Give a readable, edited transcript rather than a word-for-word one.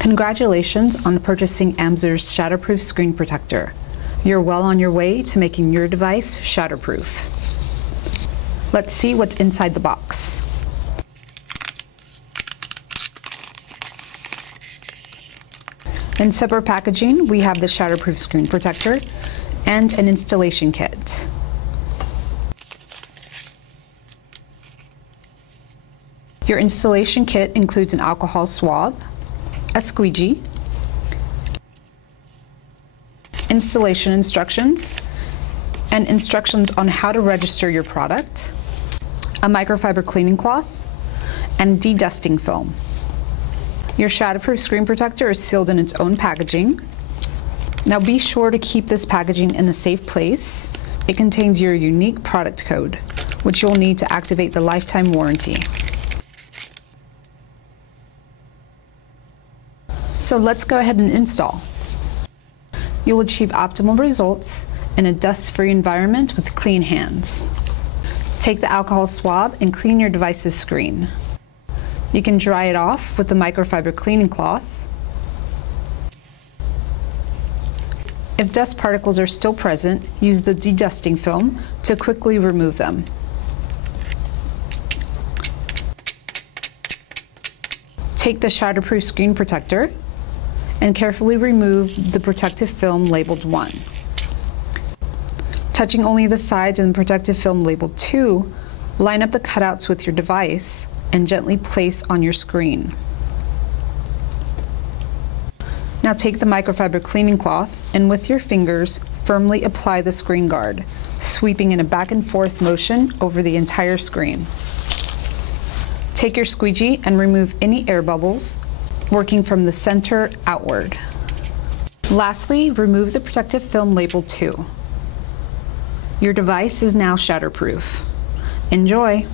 Congratulations on purchasing Amzer's ShatterProof Screen Protector. You're well on your way to making your device shatterproof. Let's see what's inside the box. In separate packaging, we have the ShatterProof Screen Protector and an installation kit. Your installation kit includes an alcohol swab, a squeegee, installation instructions, and instructions on how to register your product, a microfiber cleaning cloth, and de-dusting film. Your ShatterProof Screen Protector is sealed in its own packaging. Now be sure to keep this packaging in a safe place. It contains your unique product code, which you'll need to activate the lifetime warranty. So let's go ahead and install. You'll achieve optimal results in a dust-free environment with clean hands. Take the alcohol swab and clean your device's screen. You can dry it off with the microfiber cleaning cloth. If dust particles are still present, use the de-dusting film to quickly remove them. Take the ShatterProof Screen Protector and carefully remove the protective film labeled 1. Touching only the sides and the protective film labeled 2, line up the cutouts with your device and gently place on your screen. Now take the microfiber cleaning cloth and with your fingers firmly apply the screen guard, sweeping in a back and forth motion over the entire screen. Take your squeegee and remove any air bubbles, working from the center outward. Lastly, remove the protective film labeled 2. Your device is now shatterproof. Enjoy!